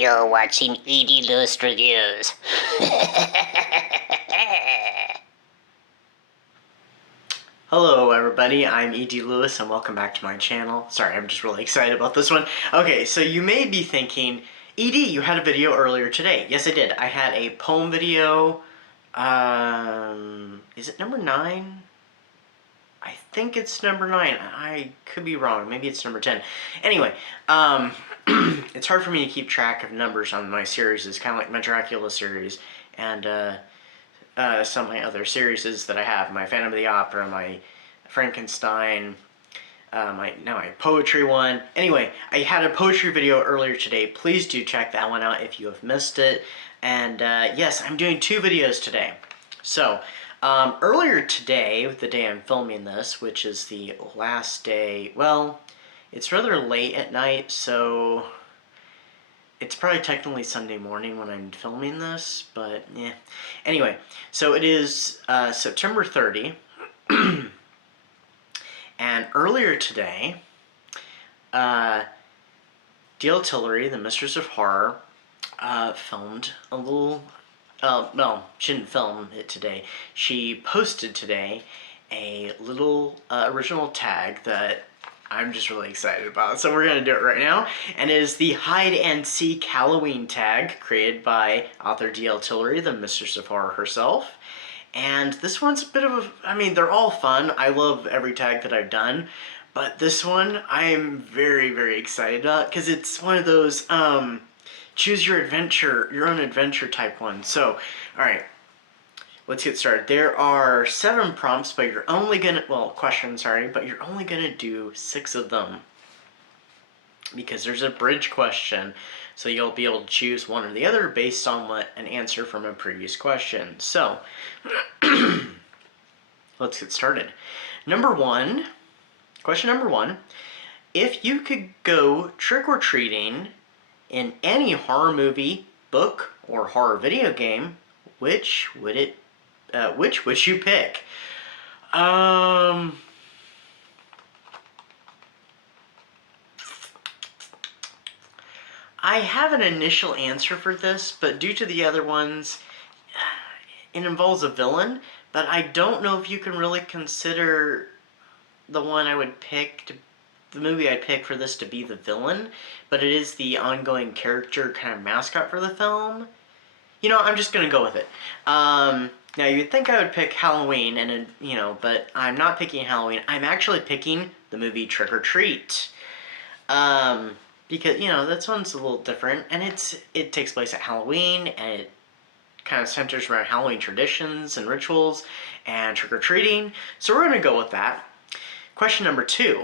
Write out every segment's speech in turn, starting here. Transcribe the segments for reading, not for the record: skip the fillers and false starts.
You're watching E.D. Lewis Reviews. Hello everybody, I'm E.D. Lewis and welcome back to my channel. Sorry, I'm just really excited about this one. Okay, so you may be thinking, E.D., you had a video earlier today. Yes, I did. I had a poem video. Is it number 9? I think it's number 9. I could be wrong. Maybe it's number 10. Anyway, it's hard for me to keep track of numbers on my series. It's kind of like my Dracula series and some of my other series that I have. My Phantom of the Opera, my Frankenstein, my poetry one. Anyway, I had a poetry video earlier today. Please do check that one out if you have missed it. And yes, I'm doing 2 videos today. So, earlier today, the day I'm filming this, which is the last day, well, it's rather late at night, so it's probably technically Sunday morning when I'm filming this, but yeah. Anyway, so it is September 30, and earlier today, Tillery, the Mistress of Horror, filmed a little, no, she didn't film it today. She posted today a little original tag that I'm just really excited about. So we're going to do it right now. And it is the Hide and Seek Halloween tag created by author D.L. Tillery, the Mistress of Horror herself. And this one's a bit of a, I mean, they're all fun. I love every tag that I've done. But this one, I am very, very excited about because it's one of those choose your own adventure type ones. So, all right. Let's get started. There are 7 prompts, but you're only gonna, well, questions, sorry, but you're only gonna do 6 of them because there's a bridge question, so you'll be able to choose one or the other based on what an answer from a previous question. So, let's get started. Question number 1, if you could go trick-or-treating in any horror movie, book, or horror video game, which would you pick? I have an initial answer for this, but due to the other ones, it involves a villain, but I don't know if you can really consider the one I would pick, the movie I'd pick for this to be the villain, but it is the ongoing character kind of mascot for the film. You know, I'm just going to go with it. Now, you'd think I would pick Halloween, and you know, but I'm not picking Halloween. I'm actually picking the movie Trick or Treat. Because, you know, this one's a little different, and it takes place at Halloween, and it kind of centers around Halloween traditions and rituals and trick-or-treating. So we're going to go with that. Question number 2.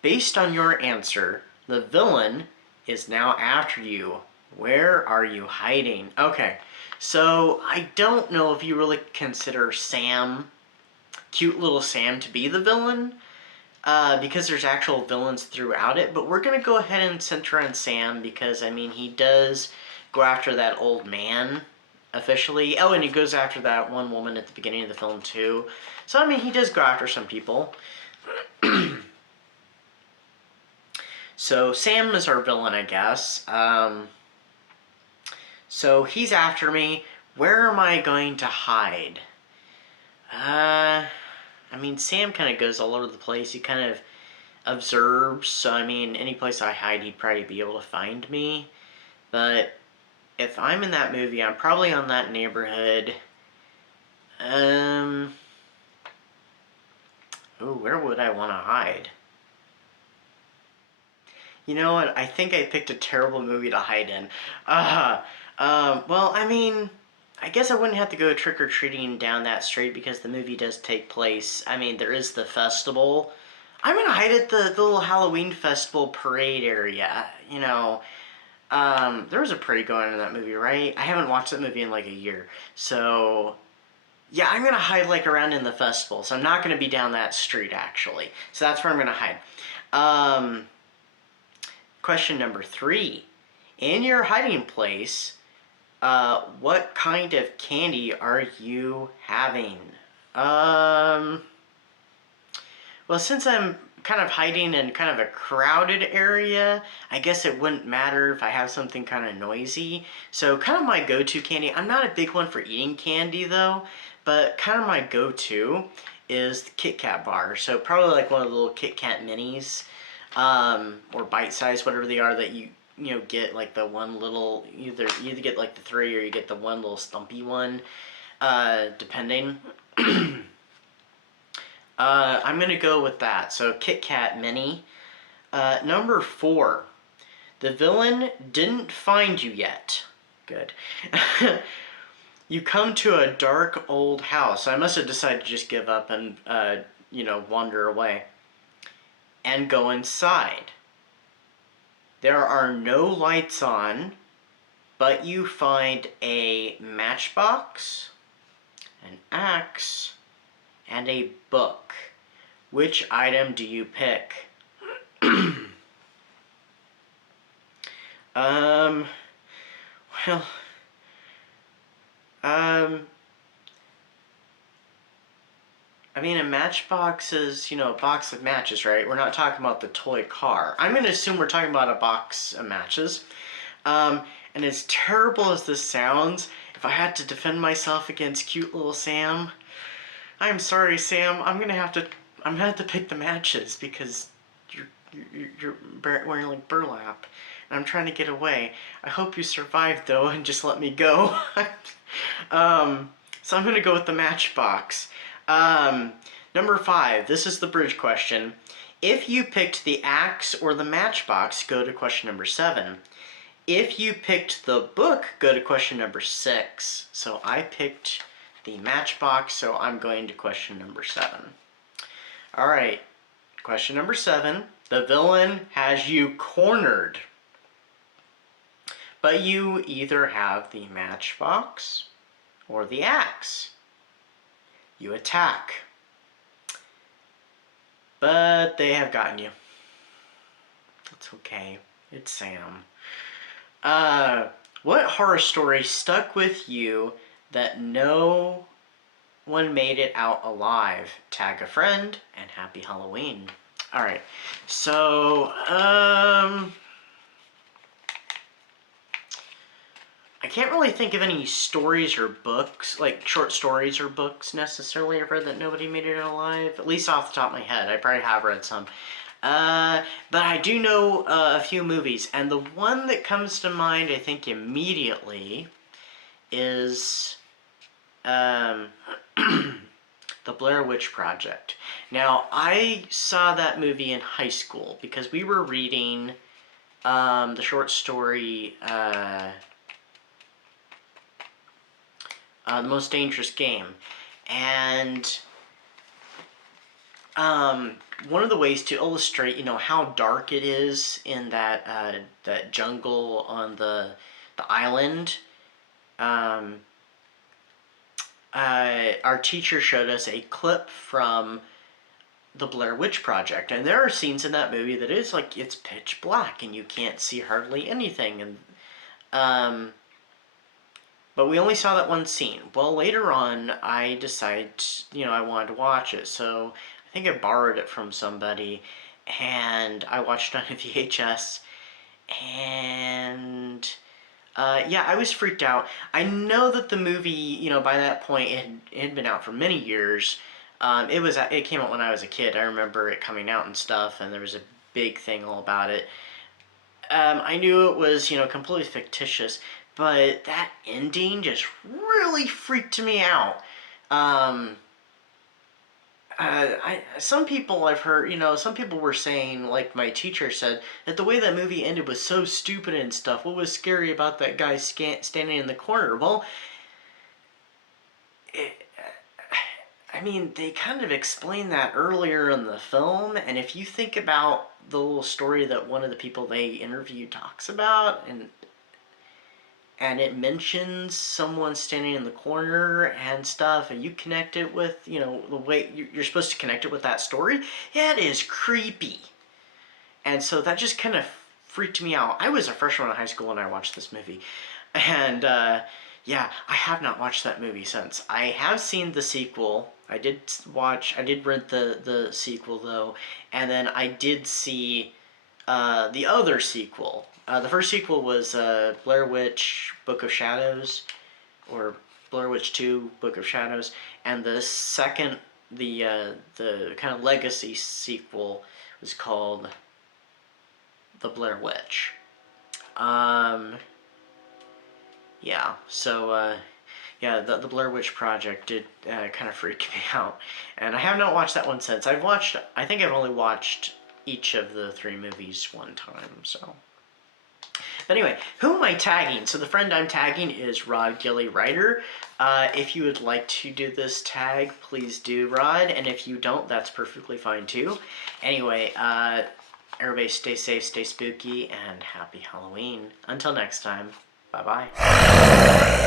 Based on your answer, the villain is now after you. Where are you hiding? Okay. So, I don't know if you really consider Sam, cute little Sam, to be the villain, because there's actual villains throughout it, but we're going to go ahead and center on Sam, because, I mean, he does go after that old man, officially. Oh, and he goes after that one woman at the beginning of the film, too. So, I mean, he does go after some people. So, Sam is our villain, I guess. So he's after me. Where am I going to hide? I mean, Sam kind of goes all over the place. He kind of observes. So, I mean, any place I hide, he'd probably be able to find me. But if I'm in that movie, I'm probably on that neighborhood. Ooh, where would I want to hide? You know what? I think I picked a terrible movie to hide in. Well, I mean, I guess I wouldn't have to go trick-or-treating down that street because the movie does take place. I mean, there is the festival. I'm going to hide at the little Halloween festival parade area, you know. There was a parade going on in that movie, right? I haven't watched that movie in like a year. So, yeah, I'm going to hide like around in the festival. So I'm not going to be down that street, actually. So that's where I'm going to hide. Question number 3. In your hiding place, what kind of candy are you having? Well, since I'm kind of hiding in kind of a crowded area, I guess it wouldn't matter if I have something kind of noisy. So kind of my go-to candy. I'm not a big one for eating candy though, but kind of my go-to is the Kit Kat bar. So probably like one of the little Kit Kat minis, or bite size, whatever they are, that you get like the one little, you either get like the 3 or you get the one little stumpy one, depending. I'm gonna go with that. So Kit Kat mini. Number 4. The villain didn't find you yet. Good. You come to a dark old house. I must have decided to just give up and wander away. And go inside. There are no lights on, but you find a matchbox, an axe, and a book. Which item do you pick? Well, I mean, a matchbox is, a box of matches, right? We're not talking about the toy car. I'm going to assume we're talking about a box of matches. And as terrible as this sounds, if I had to defend myself against cute little Sam, I'm sorry, Sam. I'm gonna have to pick the matches because you're wearing like burlap, and I'm trying to get away. I hope you survive though, and just let me go. So I'm gonna go with the matchbox. Number 5. This is the bridge question. If you picked the axe or the matchbox, go to question number 7. If you picked the book, go to question number 6. So I picked the matchbox, so I'm going to question number 7. All right, question number 7. The villain has you cornered, but you either have the matchbox or the axe. You attack, but they have gotten you. It's okay. It's Sam. What horror story stuck with you that no one made it out alive? Tag a friend and happy Halloween. All right, so I can't really think of any stories or books, like short stories or books necessarily I've read that nobody made it out alive, at least off the top of my head. I probably have read some. But I do know a few movies, and the one that comes to mind, I think, immediately is The Blair Witch Project. Now, I saw that movie in high school because we were reading the short story The Most Dangerous Game. And one of the ways to illustrate, how dark it is in that that jungle on the island, our teacher showed us a clip from the Blair Witch Project, and there are scenes in that movie that is like it's pitch black and you can't see hardly anything, and but we only saw that one scene. Well, later on, I decided, I wanted to watch it, so I think I borrowed it from somebody, and I watched it on a VHS, and yeah, I was freaked out. I know that the movie, by that point, it had been out for many years. It came out when I was a kid. I remember it coming out and stuff, and there was a big thing all about it. I knew it was, completely fictitious, but that ending just really freaked me out. Some people I've heard, some people were saying, like my teacher said, that the way that movie ended was so stupid and stuff. What was scary about that guy standing in the corner? Well, they kind of explained that earlier in the film, and if you think about the little story that one of the people they interviewed talks about, and it mentions someone standing in the corner and stuff, and you connect it with, the way you're supposed to connect it with that story, it is creepy. And so that just kind of freaked me out. I was a freshman in high school when I watched this movie. And, yeah, I have not watched that movie since. I have seen the sequel, I did rent the sequel though, and then I did see the other sequel. The first sequel was Blair Witch Book of Shadows, or Blair Witch 2 Book of Shadows, and the second, the kind of legacy sequel was called The Blair Witch. Yeah, so yeah, the Blair Witch Project did kind of freak me out, and I have not watched that one since. I think I've only watched each of the 3 movies one time, so. But anyway, who am I tagging? So the friend I'm tagging is Rod Gilly Writer. If you would like to do this tag, please do, Rod, and if you don't, that's perfectly fine too. Anyway, everybody stay safe, stay spooky, and happy Halloween. Until next time, bye-bye.